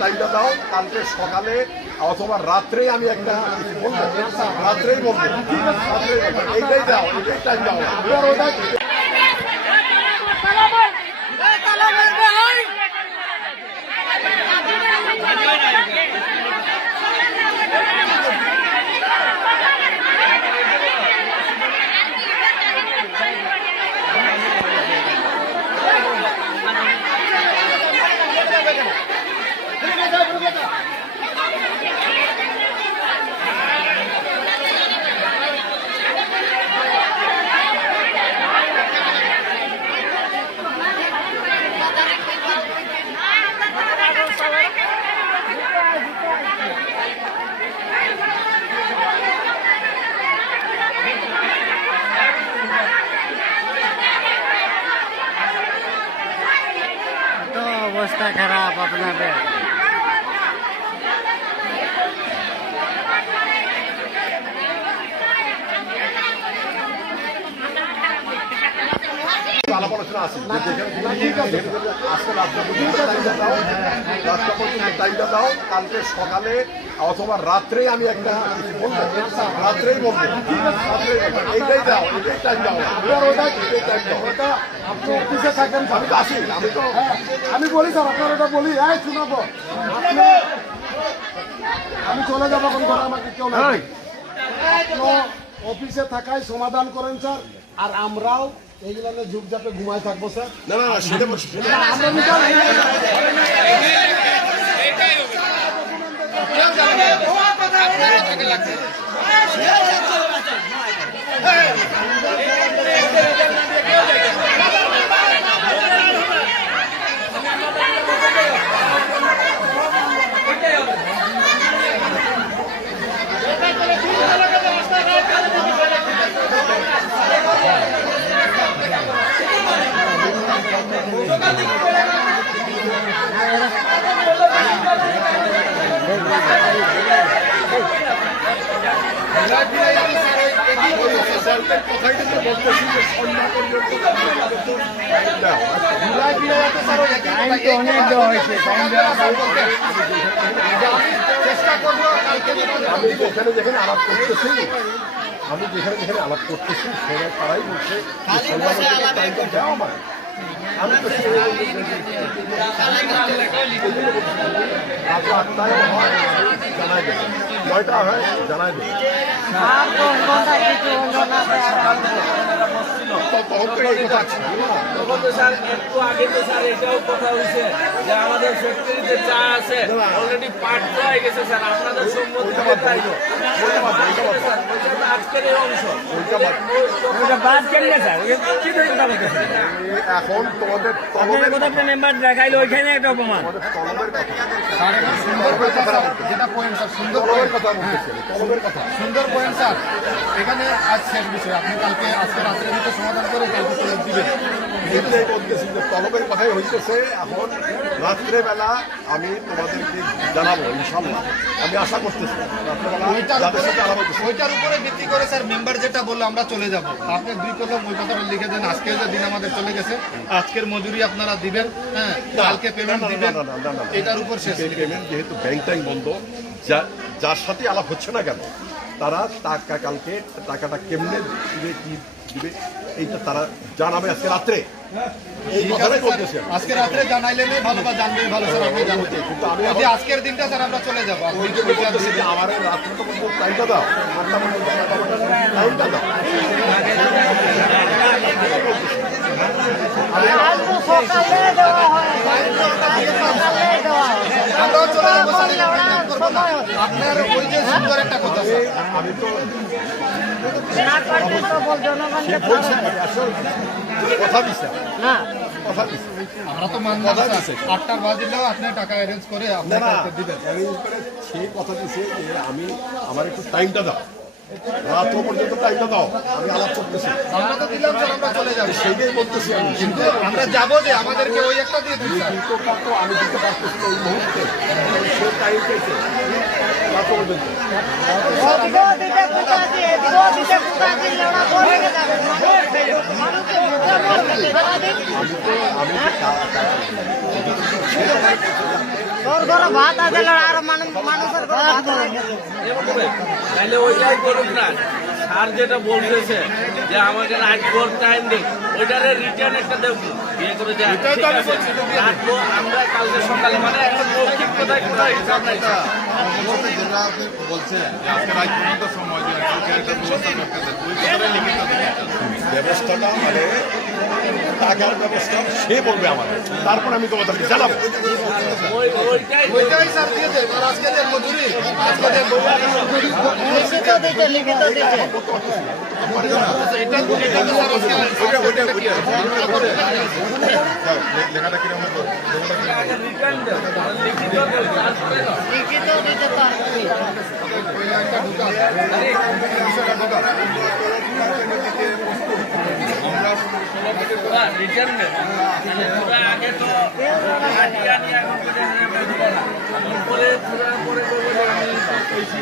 টাইমটা দাও, কালকে সকালে অথবা রাত্রেই আমি একটা বলবো, রাত্রেই বলবো, এইটাই দাও, এটাই টাইম দাও। অবস্থা খারাপ আপনাদের। আলাপ আলোচনা আছে আজকে রাতটা পর্যন্ত টাইমটা দাও, কালকে সকালে অথবা রাত্রেই আমি একটা বলবো, রাত্রেই বলবো, এইটাই দাও, এটাই টাইম দাও, এটাই টাইম দাও। আপনি অফিসে থাকেন, আমি আসি, আমি তো আমি বলি স্যার, আপনার ওটা বলি, এই শুনাবো, আমি চলে যাবো এখন ঘরে, আমাকে কেউ না। অফিসে থাকায় সমাধান করেন স্যার, আর আমরাও এইগুলো ঝুপ ঝাপে ঘুমায় থাকবো স্যার। না না সেটা বলছি, যেখানে আলাপ করতেছি সেটা তারাই বলছে দেওয়া আমার, আমি তো রাত 8টায় হয় জানাই দেবে, 9টা হয় জানাই দেবে। একটু আগে তো স্যার এটাও কথা হয়েছে যে আমাদের ফ্যাক্টরিতে চা আছে অলরেডি পাট হয়ে গেছে স্যার, আপনাদের সম্মতি আজকের এই অংশ এখন তোমাদের মেম্বার দেখাইলো ওইখানে একটা অপমান। যেটা পয়েন্ট স্যার, সুন্দর পয়েন্ট স্যার, এখানে আজ শেষ বিষয়, আপনি কালকে আজকে রাত্রের ভিতরে সমাধান করে কালকে চলে দিবেন। এটাই বলতেছি যে তলবের কথাই হইতেছে। এখন রাত্রেবেলা আমি তোমাদেরকে জানাবো ইনশাল্লাহ, আমি আশা করতেছি ওইটার উপরে ভিত্তি করে স্যার মেম্বার যেটা বললো আমরা চলে যাব। আপনি 2 কলম ওই কথাটা লিখে দেন, আজকে যে দিন আমাদের চলে গেছে, আজকের মজুরি আপনারা দিবেন, হ্যাঁ কালকে পেমেন্ট দিবেন, এটার উপর শেষ পেমেন্ট। যেহেতু ব্যাংক টাইম বন্ধ, যার সাথে আলাপ হচ্ছে না কেন, তারা টাকা কালকে টাকাটা কেমনে দিবে, কি দিবে, এইটা তারা জানাবে আজকে রাত্রে। এই কথাটাই বলতেছি, আজকে রাত্রে জানাইলে ভালো বা জানলেই ভালো স্যার, আপনি জানতে। কিন্তু আমি আজকের দিনটা স্যার আমরা চলে যাবো। আমার রাত্রে তো বলবো টাইমটা দাও, টাইমটা দাও। আমরাও চলে যাবো স্যার, আপনার ওই যে সুন্দর একটা কথা স্যার, আমি তো কথা দিচ্ছি, কথা দিচ্ছি, আমরা তো মানলাম স্যার, 8টার বাজিলেও আপনি টাকা অ্যারেঞ্জ করে আপনার দিবেন। সেই কথা দিচ্ছে যে আমি আমার একটু টাইমটা দাও, রাত পর্যন্ত টাইমটা দাও, আমি আলাপ করতেছি। আমরা তো দিলাম স্যার, আমরা চলে যাবো, সেইটাই বলতেছি আমি। কিন্তু আমরা যাবো যে আমাদেরকে ওই একটা দিয়ে দিন স্যার। কিন্তু তো আমি দিতে পারতেছি ওই মুহূর্তে, সে টাইম পেয়েছে রাত পর্যন্ত। দিতে তোর ঘরে ভাত আছে আর মানুষের ঘরে ভাত আছে। তাহলে ওইটাই করুন না। স্যার যেটা বলতেছে যে আমাকে রাত ভোর টাইম দিন, ওইটারে রিটার্ন একটা দেব বিয়ে করে দেয়। ঠিক আছে, রাখবো আমরা কালকে সকালে, মানে একটা মৌখিক কথাই করা হয়েছে আমরা এটা। বলছেন যে আজকে রাত পর্যন্ত সময় দিন একটা ব্যবস্থা করতেছে, দুই বছরে লিখিত দিবেন। ব্যবস্থাটা মানে টাকার ব্যবস্থা সে বলবে আমাদের, তারপর আমি তোমাদেরকে জানাবো। ওইটাই ওইটাই স্যার দিয়ে দেন, আর আজকে যে মজুরি আজকে যে লিখিত দিতে লিখিত দিতে এটা তো স্যার আজকে লেখাটা কিরকম হবে? আগে রিটার্ন দেব, লিখিত দেব, তারপরে না। লিখিত দিতে তো আর কি। রিটার্ন দেব, তোরা আগে তো হাটিয়ে আনি, এখন করে পরে তোরা পরে করবো যে আমি কইছি।